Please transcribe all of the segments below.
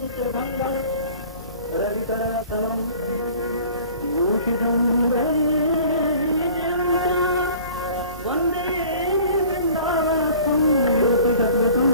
चित्रभङ्गं रविकरतनं भूषितं वन्दे वृन्दावनं योगिगतवतं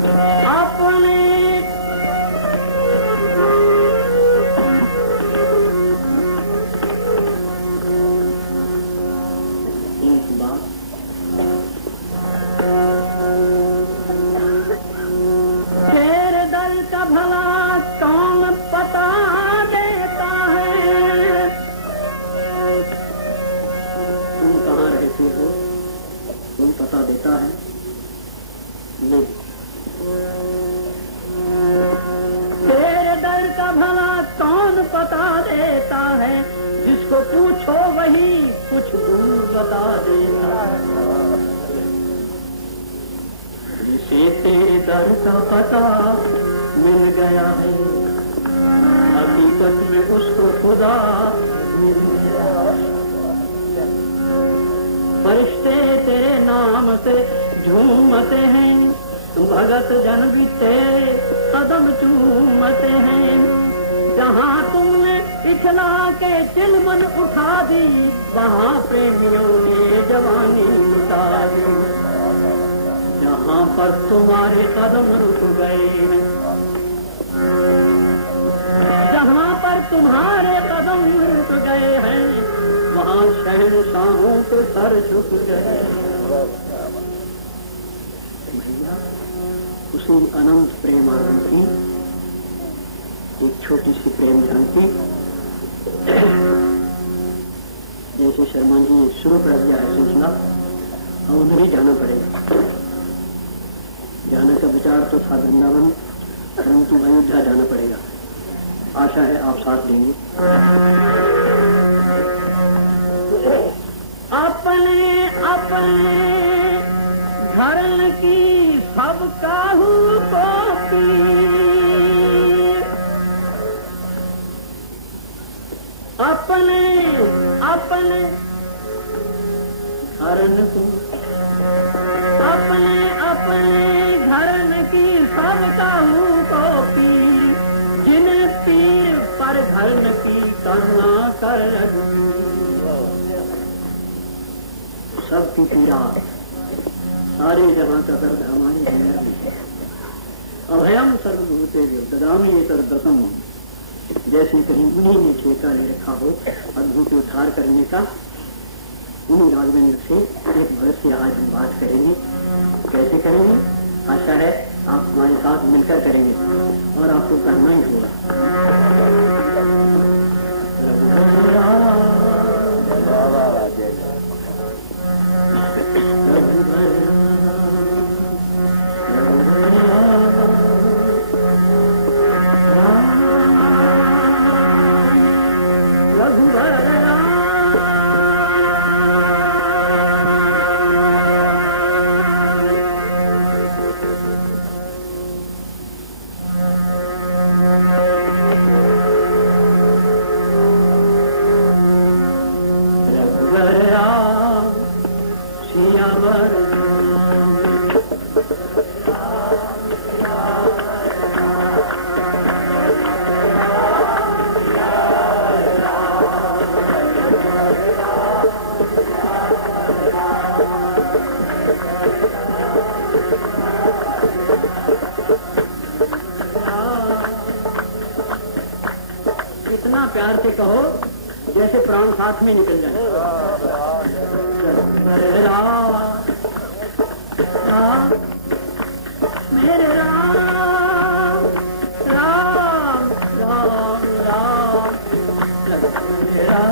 अपने एक बात तेरे दल का भला कौन पता देता है। तुम कहाँ रहते हो, तुम पता देता है नहीं। तेरे दर का भला कौन पता देता है, जिसको पूछो वही कुछ दूर बता देता है। जिसे तेरे दर का पता मिल गया है, हकीकत में उसको खुदा मिल गया। फरिश्ते तेरे नाम से झूमते हैं, भगत जन भी तेरे कदम चूमते हैं। जहाँ तुमने इखला के चिलमन उठा दी, वहाँ प्रेमियों ने जवानी लुटा दी। जहाँ पर तुम्हारे कदम रुक गए, जहाँ पर तुम्हारे कदम रुक गए हैं, वहाँ शहंशाहों के सर झुक गए। भैया उसी अनंत प्रेमानंद की एक छोटी सी प्रेम झांकी, जैसे शर्मा जी शुरू कर दिया है सिलसिला, अब उधर ही जाना पड़ेगा। जाने का विचार तो था वृंदावन, परंतु अयोध्या जाना पड़ेगा। आशा है आप साथ देंगे। अपने अपने घर की सब काहू को अपने अपने घरन की, अपने अपने घरन की सब काहू को पी, जिन पीर पर घरन की करुणा कर सबकी पीड़ा, सारे जहां का दर्द हमारी हृदय में है। अभयम सर्वभूते ददामि एतद्व्रतम, जैसे कहीं उन्हीं ने ठेका ले रखा हो अद्भुत उद्धार करने का। उन्हीं राघवेंद्र से एक भगत से आज हम बात करेंगे। कैसे करेंगे? आशा है आप हमारे साथ मिलकर करेंगे और आपको करना ही होगा। प्यार से कहो जैसे प्राण साथ में निकल जाए। मेरे राम मेरे राम राम राम राम मेरा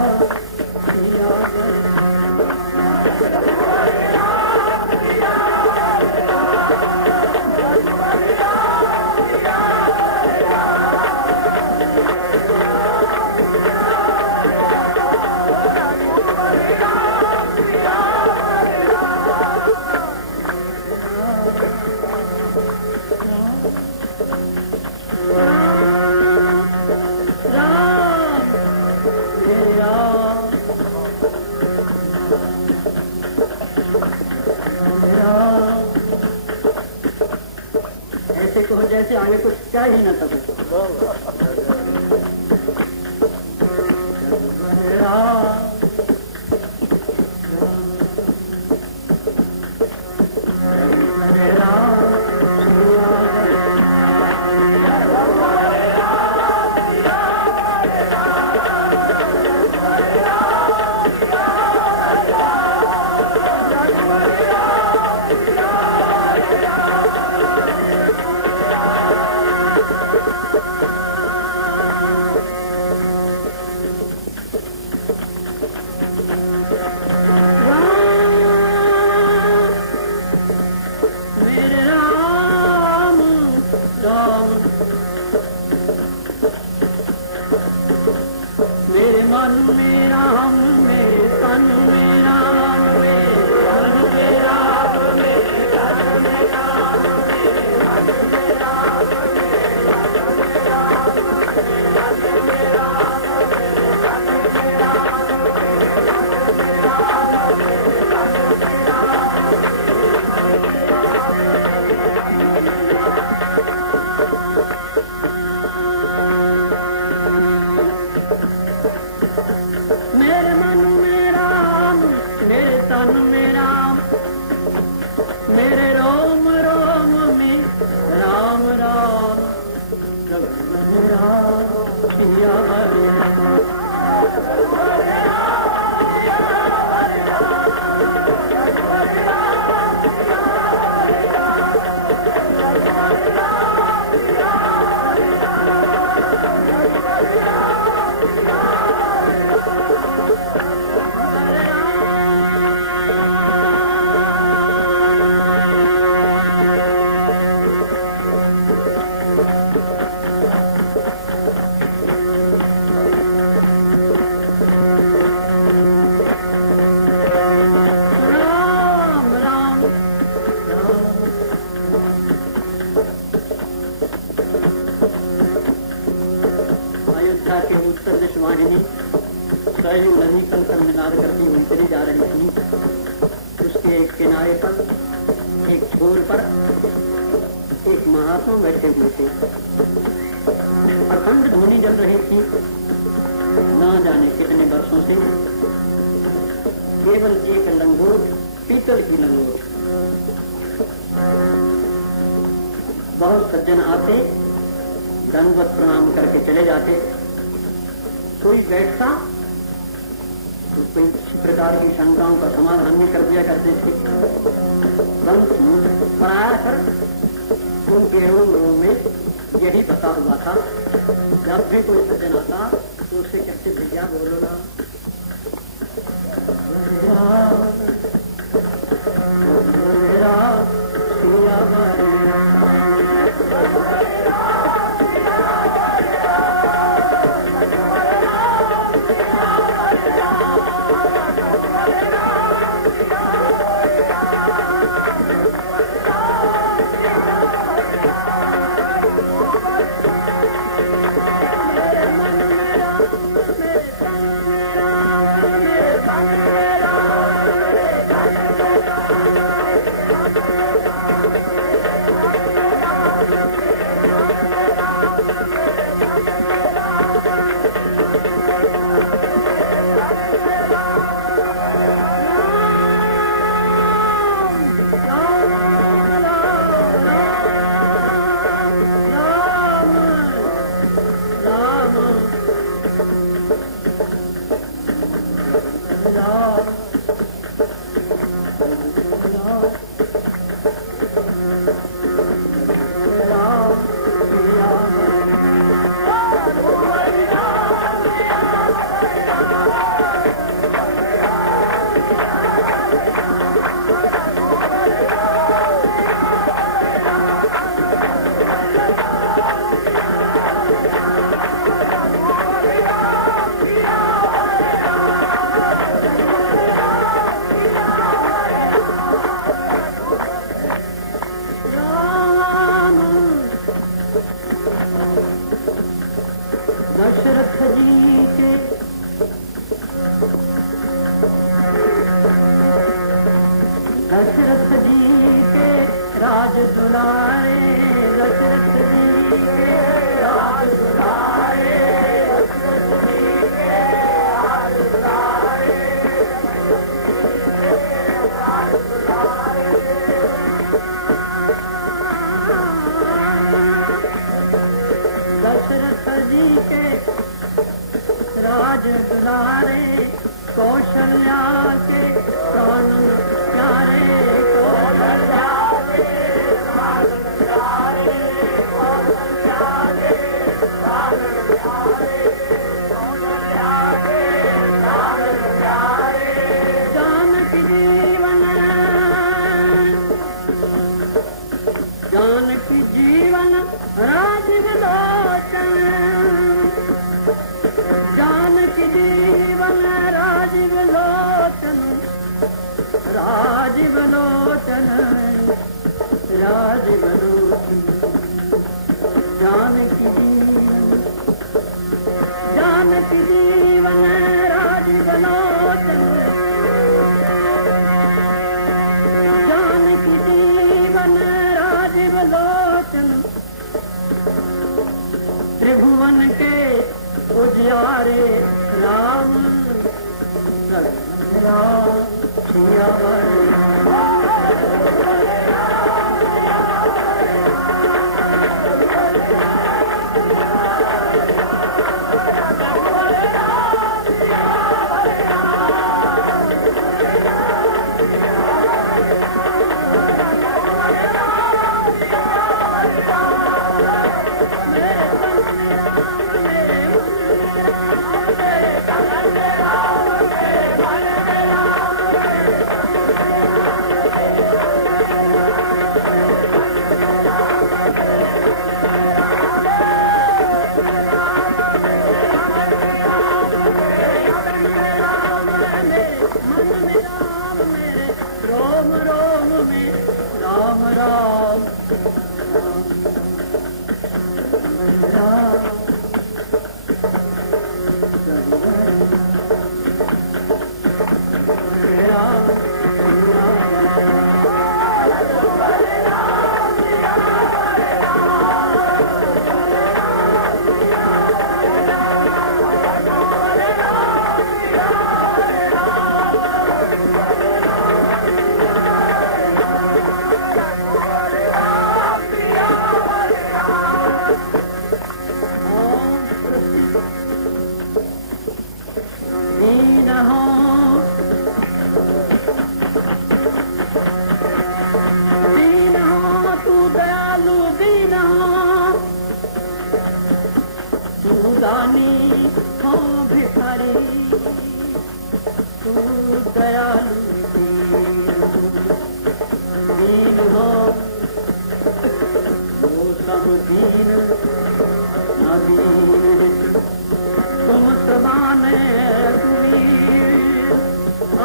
जैसे आगे कुछ क्या ही न सके। वाहिनी सरयू नदी कल कर मीनार करती हुई चली जा रही थी। उसके एक किनारे पर, एक छोर पर एक महात्मा बैठे हुए थे। अखंड धूनी जल रही थी। ना जाने कितने वर्षों से केवल एक लंगोट, पीतल की लंगोट। बहुत सज्जन आते, दंडवत प्रणाम करके चले जाते। कोई बैठता तो कोई किसी प्रकार की शंकाओं का समाधान भी कर दिया करते थे। पराया कर उनके रोम में यही बता हुआ था। जब भी कोई सज्जन आता तो उससे कहते भैया बोलो ना, कौशल्या के प्राण प्यारे, कौशल्या के प्राण प्यारे, कौशल्या के प्राण प्यारे, कौशल्या के प्राण प्यारे। जानकी जीवन, जानकी जीवन राजीव लोचन, जानकी जीवन राजीव लोचन, राजीव लोचन, राजीव लोचन। जानकी जीवन, जानकी जीवन राजीव लोचन, जानकी जीवन राजीव लोचन। त्रिभुवन के उजियारे राम, राम सिया दानी हो भिखारी, तू दयालु दीन हो, वो सब दीन न दीन, तुम सबाने कुबीर,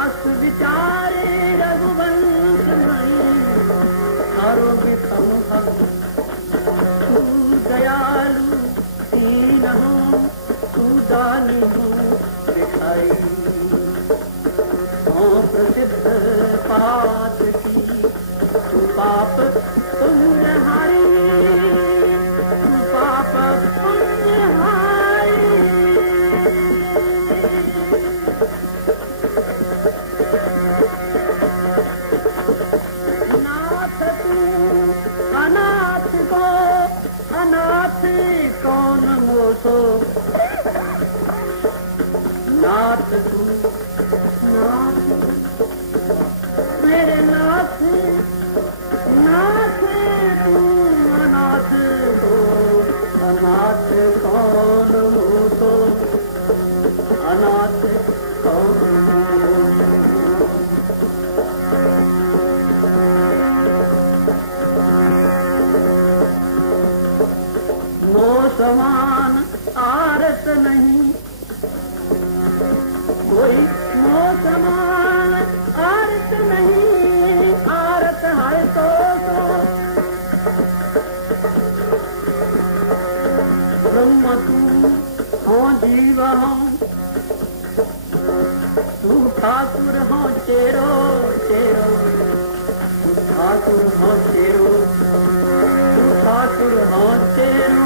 अस विचारे रघुवंश नहीं, करो विषम भक्त, तू दयालु दीन हो, तू दानी हो भिखारी, हो प्रसिद्ध पाप की, तू पाप पुण्यहारी, तू पाप पुण्यहारी। नाथ तू अनाथ को अनाथ कौन मोसो, नाथ तू नाथ मेरे नाथ, नाथ तू अनाथ को अनाथ कौन मोसो, अनाथ कौन समान आरत नहीं, कोई मो समान आरत नहीं, आरत है तो ब्रह्म तू हो जीव हो, तू ठाकुर हो चेरो चेरो, तू ठाकुर हो चेरो, तू ठाकुर हो चेरो।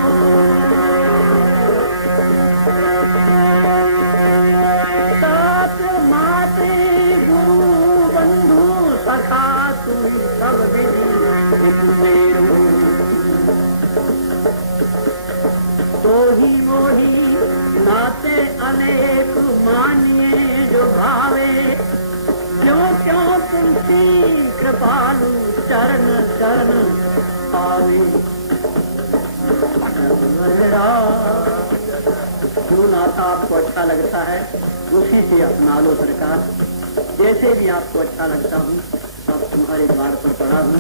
सब तो ही मोही नाते अनेक मानिए जो भावे, क्यों क्यों तुमसी कृपालु चरण चरण पावे। जो नाता आपको अच्छा लगता है उसी से अपना लो सरकार, जैसे भी आपको अच्छा लगता हूँ अब तुम्हारे द्वार पर पड़ा हूँ।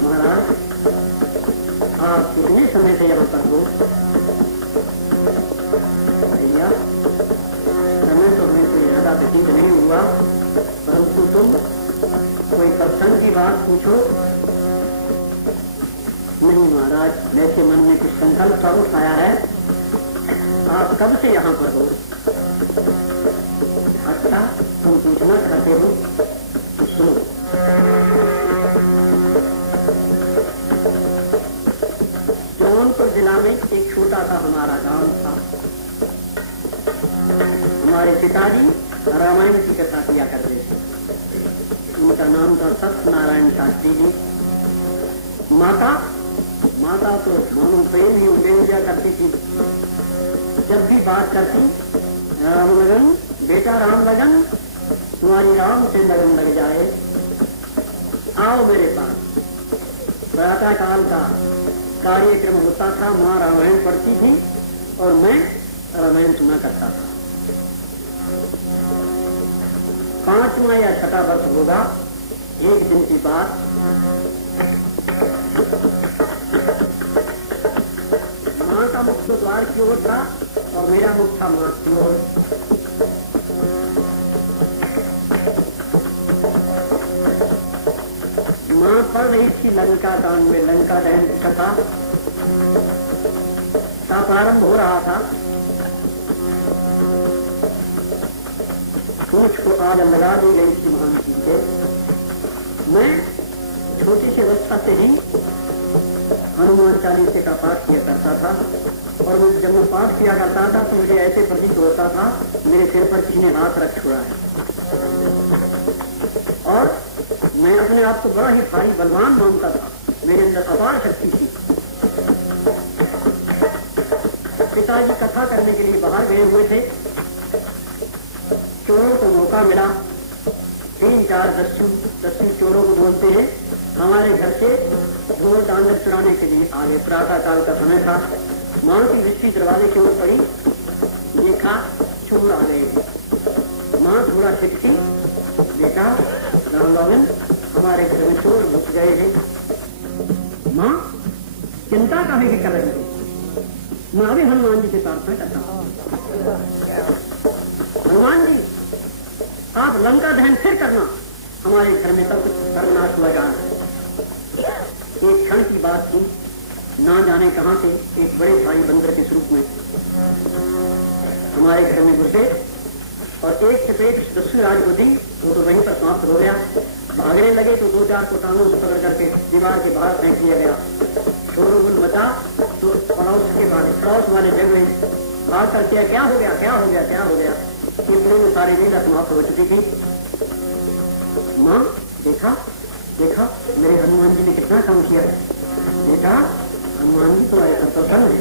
महाराज आप कितने समय से यहाँ पर हो? भैया समय तो हमें कोई ज्यादा व्यतीत नहीं हुआ, परंतु तुम कोई प्रसंग की बात पूछो। नहीं महाराज, मेरे मन में कुछ संकल्प सा उठाया है। आप कब से यहाँ पर हो? अच्छा, तुम पूछना चाहते हो तो सुनो। जौनपुर जिला में एक छोटा सा हमारा गांव था। हमारे पिताजी रामायण की कथा किया करते थे। उनका नाम था सत्यनारायण शास्त्री जी। माता तो मानो प्रेम ही उड़े दिया करती थी। जब भी बात करती, राम लगन बेटा, राम लगन, तुम्हारी राम से लगन लग जाए, आओ मेरे पास। प्रातः काल का कार्यक्रम होता था, माँ रामायण पढ़ती थी और मैं रामायण सुना करता था। 5वां या 6वां वर्ष होगा। एक दिन की बात, माँ का मुख तो द्वार की ओर था और मेरा मुख था माँ की ओर। माँ पढ़ रही थी लंका कांड में, लंका दहन की कथा। का प्रारंभ हो रहा था। पूछ को आग लगा दी गई थी महान जी से। मैं छोटी सी अवस्था से ही हनुमान चालीसे का पाठ किया करता था और जब मैं पाठ किया करता था तो मुझे ऐसे प्रतीत होता था मेरे सिर पर किसी ने हाथ रख छोड़ा है और मैं अपने आप को बड़ा ही भारी बलवान मानता था। मेरे अंदर अपार शक्ति थी। पिताजी कथा करने के लिए बाहर गए हुए थे। चोरों को मौका मिला। 3-4 दस्यु चोरों को बोलते हैं हमारे घर से ढोल डांगर चुराने के लिए आगे। प्रातः काल का समय था। मां की दृष्टि दरवाजे की ओर पड़ी। देखा चोर आ गए। मां थोड़ा छिटकी। देखा राम लॉगन हमारे घर में चोर घुस गए हैं। मां चिंता काहे की कर रही थी। मैं भी हनुमान जी से प्रार्थना करता हूं, हनुमान जी आप लंका दहन फिर करना। हमारे घर में सब कुछ सर्वनाश हुआ जा रहा है। एक क्षण की बात थी। ना जाने कहां से एक बड़े भाई बंदर के स्वरूप में हमारे घर में घुसे और एक से एक दस्यु राज को दी। वो तो वहीं पर समाप्त हो गया। भागने लगे तो 2-4 कोटानों से पकड़ करके दीवार के बाहर फेंक दिया गया। शोरगुल मचा तो पड़ोस वाले जग में भाग करके क्या हो गया क्या हो गया क्या हो गया। इतने में सारी लीला समाप्त हो चुकी थी। मां देखा देखा मेरे हनुमान जी ने कितना काम किया है। देखा हनुमान जी तो ऐसा प्रसन्न है।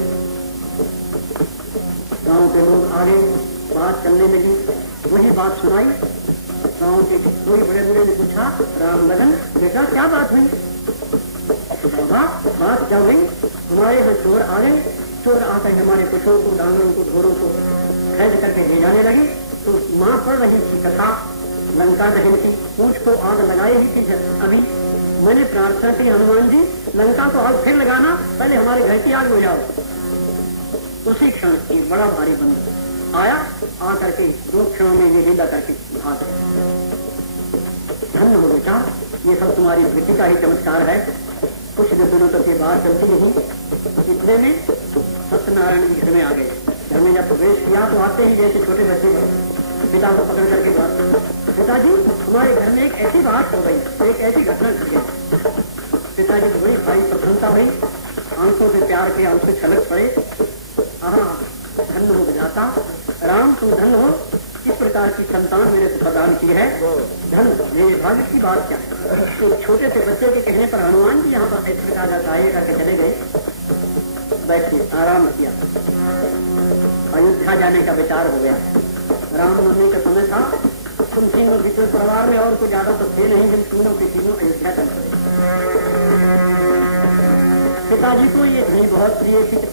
गांव के लोग आगे बात चलने लगी। वही बात सुनाई। गांव के कोई बड़े बड़े ने पूछा राम लगन देखा क्या बात हुई। तो बाबा बात क्या हुई। हमारे यहाँ चोर आ गए। चोर आकर हमारे पशुओं को डांगरों को घोड़ों को खरीद करके ले जाने लगे। तो मां पढ़ रही थी कथा लंका दहन की। पूछ को आग लगाई ही थी। अभी मैंने प्रार्थना की हनुमान जी लंका को आग फिर लगाना, पहले हमारे घर की आग हो जाओ। उसी क्षण एक बड़ा भारी बंदर आया। आकर के 2 क्षणों में ये लीला करके भाग गए। धन्य हो बेटा ये सब तुम्हारी वृत्ति का ही चमत्कार है। कुछ दिनों तक ये बात चलती रही। इतने में सत्यनारायण जी घर में आ गए। घर में जब प्रवेश किया तो आते ही जैसे छोटे बच्चे पिता को पकड़ करके बात। पिताजी हमारे घर में एक ऐसी बात हो गई, एक ऐसी घटना घट गई। पिताजी को बड़ी भारी प्रसन्नता हुई। आंखों से प्यार के आंसू छलक पड़े। धन्य हो जाता राम तुम धन्य हो। इस प्रकार की संतान मेरे को प्रदान की है। धन्य मेरे भाग्य की बात क्या है। तो छोटे से बच्चे के कहने पर हनुमान जी यहाँ पर इस प्रकार का कार्य करके चले गए। बैठ के आराम किया। अयोध्या जाने का विचार हो गया। रामनवमी का समय था। तुम तीनों विष्णु परिवार में और कोई ज्यादा तो थे नहीं, लेकिन तीनों के तीनों अयोध्या चल पड़े। पिताजी को ये ध्वनि बहुत प्रिय थी।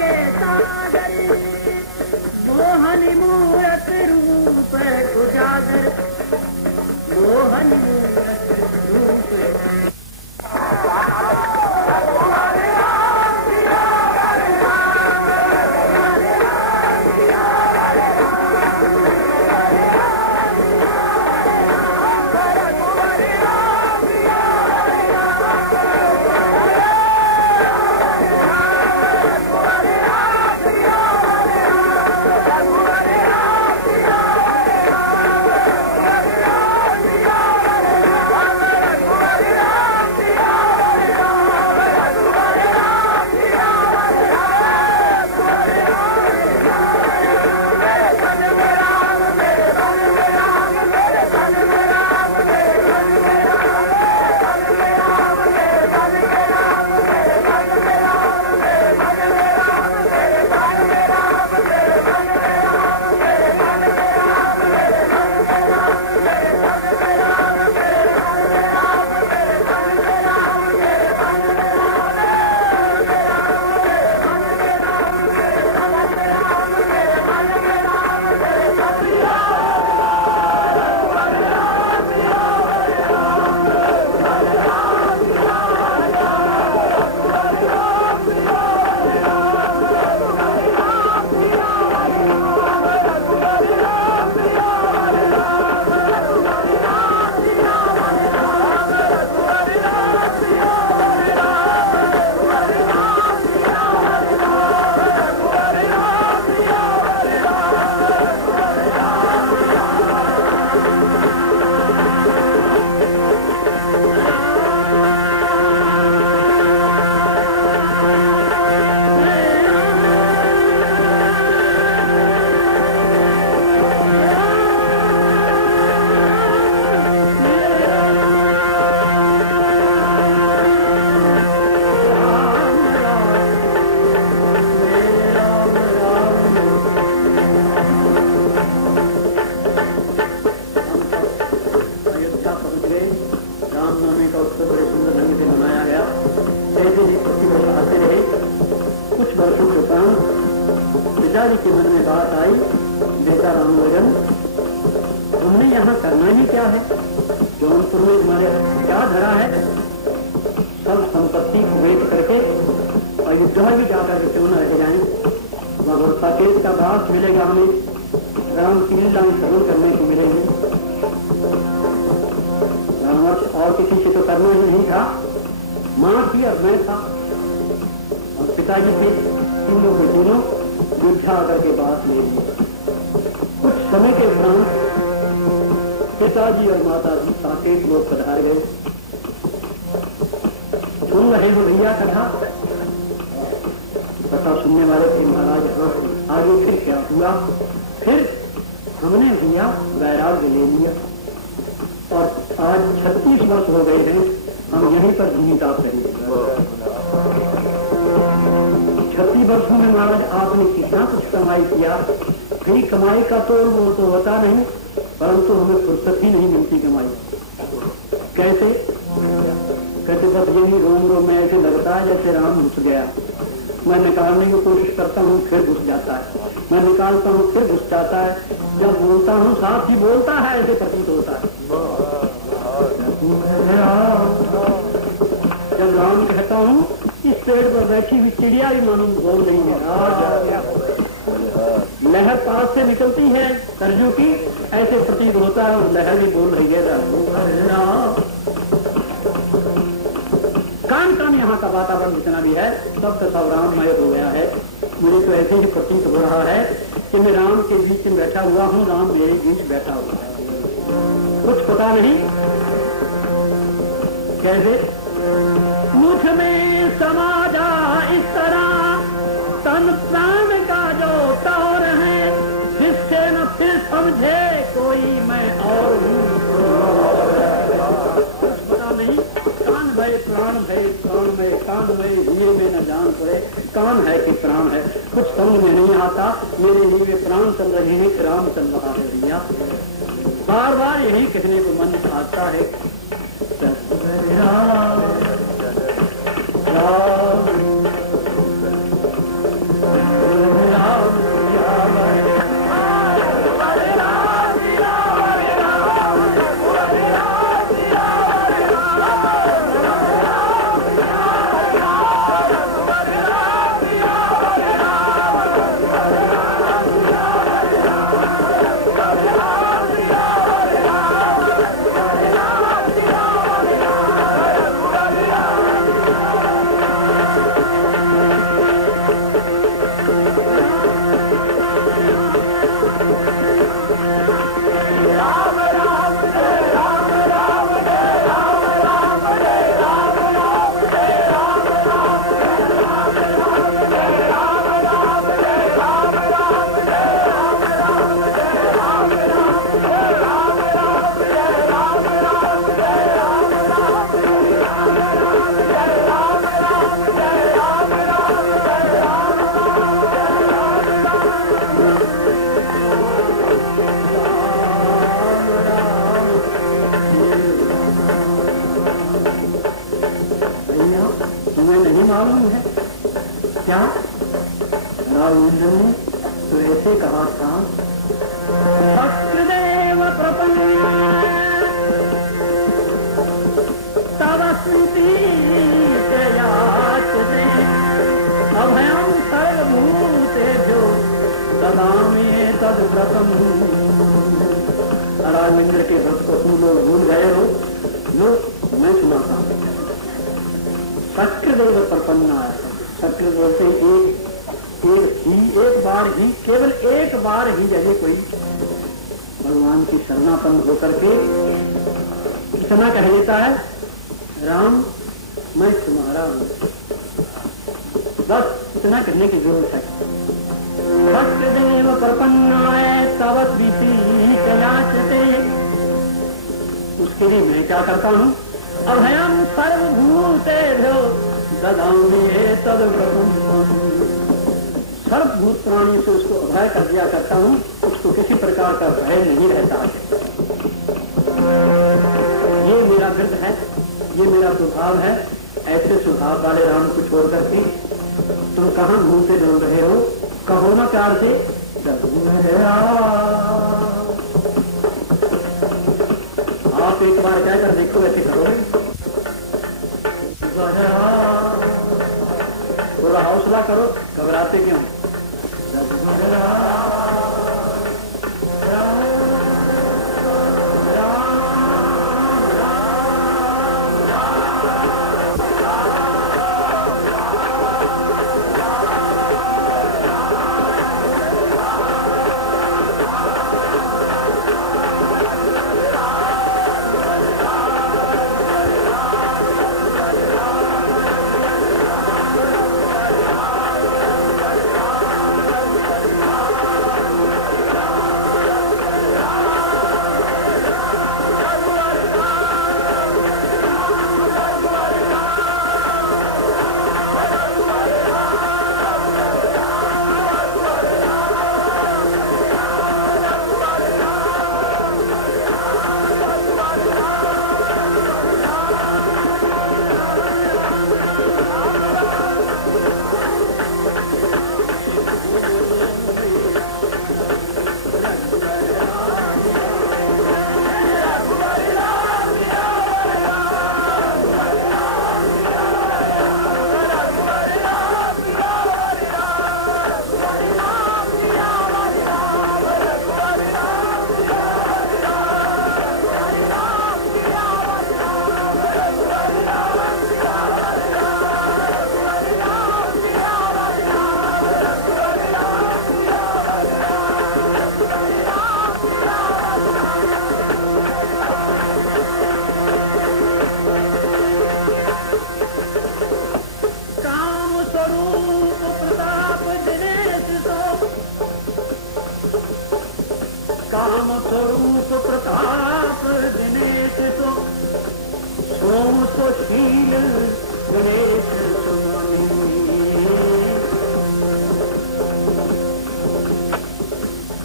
के सागरी मोहन मूरत रूप उजागर मोहन मूरत रूप पिताजी के मन में बात आई, बेटा रामवरण, तुमने यहाँ करना ही क्या है? जौनपुर में तुम्हारे क्या धरा है? सब संपत्ति को बेच करके अयोध्या भी जाकर के क्यों न रह जाए? वहाँ साकेत का घास मिलेगा, हमें राम की लीला श्रवण करने को मिलेगी। रामवंश और किसी से तो करना ही नहीं था, माँ थी और मैं था और पिताजी थे, तीनों के तीनों युद्धा करके बात ले ली। कुछ समय के दौरान पिताजी और माता जी साकेत लोग पधार गए। सुन रहे हो भैया कथा? कथा सुनने वाले थे महाराज। हाँ, आगे फिर क्या हुआ? फिर हमने भैया वैराग्य ले लिया और आज 36 वर्ष हो गए हैं, हम यहीं पर भूमिका करेंगे। 36 वर्षों में महाराज आपने कितना कुछ कमाई किया। कहीं कमाई का तो वो तो होता नहीं, परंतु हमें फुर्सत ही नहीं मिलती कमाई। कैसे? कहते बस यही रोम रोम में ऐसे लगता है जैसे राम घुस गया। मैं निकालने की कोशिश करता हूँ, फिर घुस जाता है, मैं निकालता हूँ, फिर घुस जाता है। जब बोलता हूँ साथ ही बोलता है, ऐसे प्रतीत होता है। जब राम कहता हूँ, इस पेड़ पर बैठी हुई चिड़िया भी मानो बोल रही है। लहर पास से निकलती है सरजू की, ऐसे प्रतीत होता है और लहर भी बोल रही है। कान कान यहाँ का वातावरण जितना भी है सब का सब राममय हो गया है। मुझे तो ऐसे ही प्रतीत हो रहा है कि मैं राम के बीच में बैठा हुआ हूँ, राम मेरे बीच बैठा हुआ है। कुछ पता नहीं कैसे मुझ में समा जा इस तरह तन प्राण का जो तौर है, जिससे न फिर समझे कोई मैं और हूँ। कुछ पता नहीं, कान भय प्राण भय, प्राण में कान भय, हुए में न जान पड़े कान है कि प्राण है। कुछ समझ में नहीं आता। मेरे लिए प्राण चल रहे हैं कि राम चल रहा है भैया। बार बार यही कहने को मन आता है। महाराज इंद्र ने तो ऐसे कहा था, शक्रदेव प्रपन्न तव स्मृति अभयम सर्वभूतेभ्यो ददामि तद्व्रतम्। महाराज इंद्र के व्रत को तुम लोग भूल गए हो, लो मैं सुनाता हूँ। शक्रदेव प्रपन्न आया था। शक्रदेव से एक बार ही, केवल एक बार ही यदि कोई भगवान की शरणापन्न होकर के इतना कह देता है, राम मैं तुम्हारा हूं, बस इतना करने की जरूरत है। शक्रदेव प्रपन्नाय तव स्मृति याचते, उसके लिए मैं क्या करता हूं, अभयम सर्वभूतेभ्यो ददामि तद्व्रतम्। सर्वभूत प्राणी से उसको अभय कर दिया करता हूं, उसको किसी प्रकार का भय नहीं रहता है। ये मेरा व्रत है, ये मेरा स्वभाव है। ऐसे स्वभाव वाले राम को छोड़ करके तुम कहां घूमते डोल रहे हो, कहो ना प्यार से, आप एक बार क्या कर देखो, ऐसे करोगे। थोड़ा हौसला करो, घबराते क्यों। काम स्वरूप प्रताप दिनेश तो सोम सुशील गणेश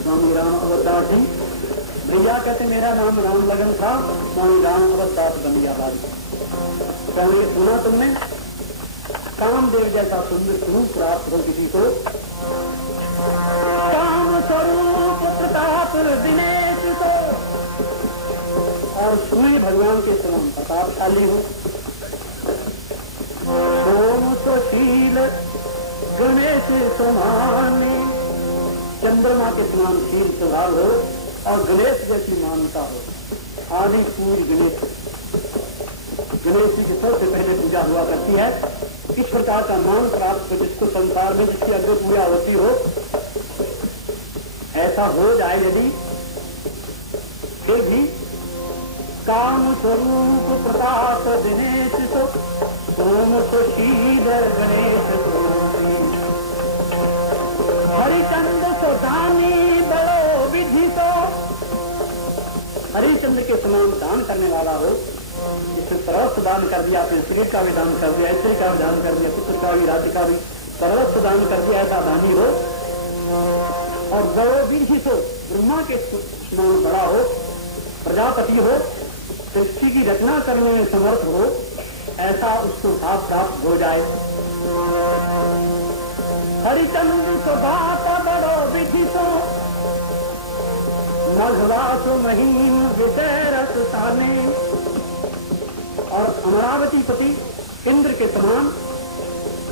स्वामी राम अवतार जी भैया कहते मेरा नाम राम लगन था, स्वामी राम अवतार बनियाबाद। स्वामी सुना तुमने, कामदेव जैसा सुंदर स्वरूप प्राप्त हो किसी को, काम स्वरूप प्रताप दिनेश को, और सूर्य भगवान के समान प्रतापशाली हो, सोम सुशील गणेश समाने, चंद्रमा के समान शील स्वभाव हो और गणेश जैसी मानता हो। आदि पूर्व गणेश जी की सबसे पहले पूजा हुआ करती है। इस प्रकार का मान प्राप्त हो जिसको संसार में जिसकी अग्र पूजा होती हो, ऐसा हो जाए यदि, फिर भी काम स्वरूप प्रताप दिनेश तो सोम सुशील गणेश तो, हरिचंद्र सुदानी बड़ो विधि तो, हरिचंद्र के समान दान करने वाला हो, जिसने सर्वस्व दान कर दिया, अपने शरीर का भी दान कर दिया, स्त्री का भी दान कर दिया, पुत्र का भी, राशि का भी सर्वस्व दान कर दिया, ऐसा दानी हो। और गौ विधि तो ब्रह्मा के समान बड़ा हो, प्रजापति हो, सृष्टि की रचना करने में समर्थ हो, ऐसा उसको भाव प्राप्त हो जाए। हरिचंद्र सुभात बड़ो विधि सो मघवास महीन विजय रस ताने। और अमरावती पति इंद्र के समान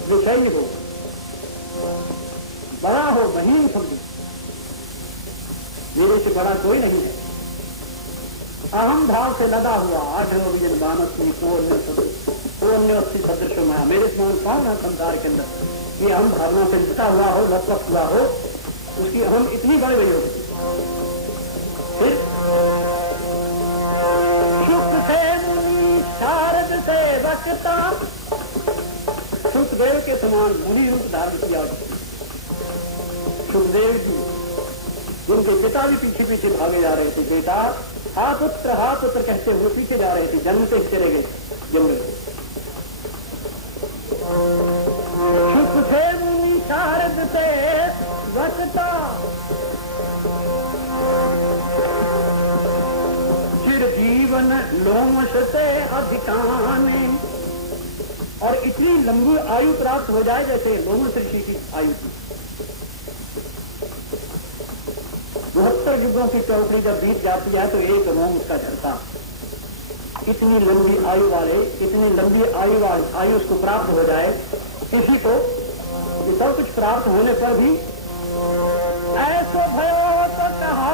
विषय हो, बड़ा हो, महीन समझो, मेरे से बड़ा कोई नहीं है। अहम भाव से लदा हुआ आठों विजन मानस की सदृश माया, मेरे समान कौन है संसार के अंदर ये अहम भावना से जुटा हुआ हो, लपक हुआ हो, उसकी अहम इतनी बढ़ गई होगी। फिर सुख से मुनि शारद से बचता, सुखदेव के समान मुनि रूप धारण किया। सुखदेव जी उनके पिता भी पीछे पीछे भागे जा रहे थे, बेटा हा पुत्र कहते हुए पीछे जा रहे थे, जन्म से चले गए जंगल को। सुख से मुनि शारद से बचता, चिर जीवन लोमश से अधिकाने। और इतनी लंबी आयु प्राप्त हो जाए जैसे लोमश ऋषि की आयु थी। 72 युगों की चौकड़ी जब बीत जाती है तो एक रोम उसका झड़ता। इतनी लंबी आयु वाले, इतनी लंबी आयु उसको प्राप्त हो जाए किसी को, कि सब कुछ प्राप्त होने पर भी ऐसो भयो तो कहा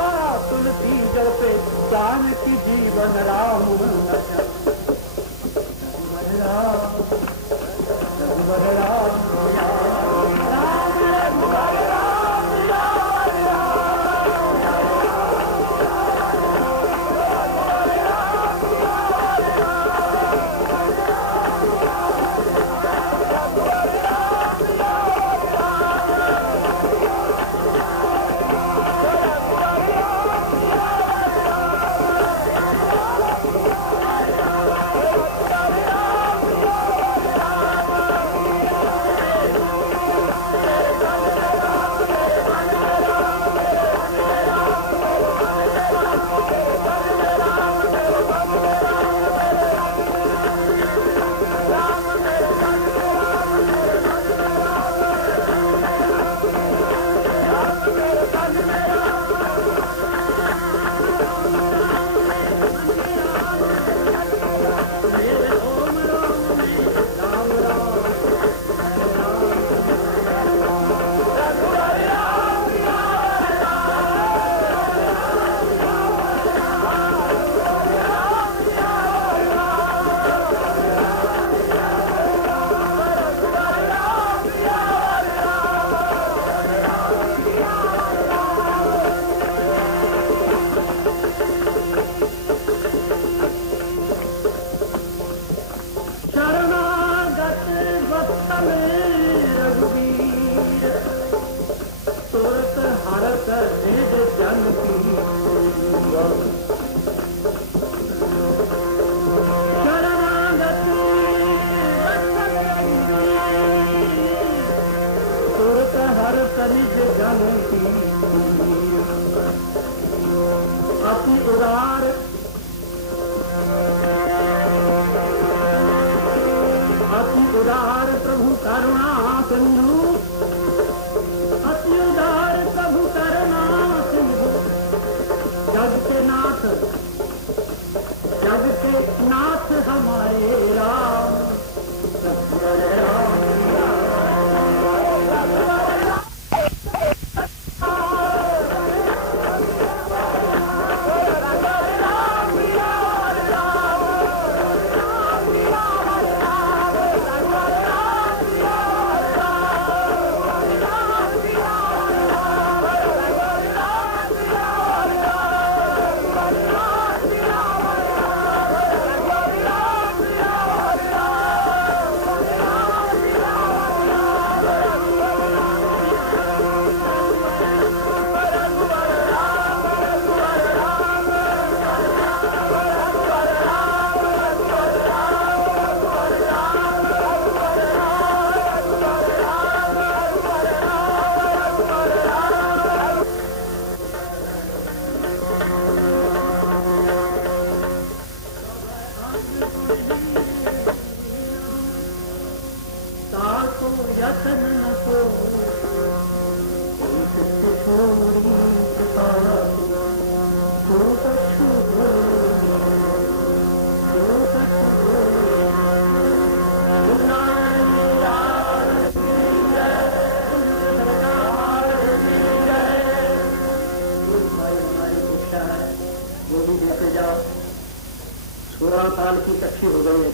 तुलसी जो पे जान की जीवन राम उदार प्रभु करुणा सिंधु, अति उदार प्रभु करुणा सिंधु। जग के नाथ हमारे राम, काल की अच्छी हो गई है,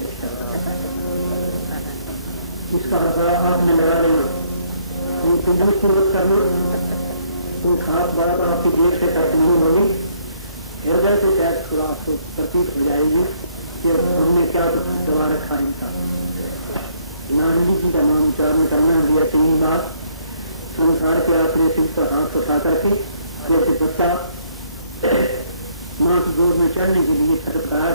इसका आधार आपने लगा लेना, उनकी पूर्वक करना, कोई खास बात आपकी देर से तक नहीं होगी, हृदय से शायद थोड़ा आपको प्रतीत हो जाएगी कि हमने क्या दबा रखा इनका। नानजी जी का नाम उच्चारण करना दिया चंगी बात, संसार के आश्रय सिंह पर हाथ उठा करके जैसे बच्चा मां की गोद में चढ़ने के लिए छटपटाया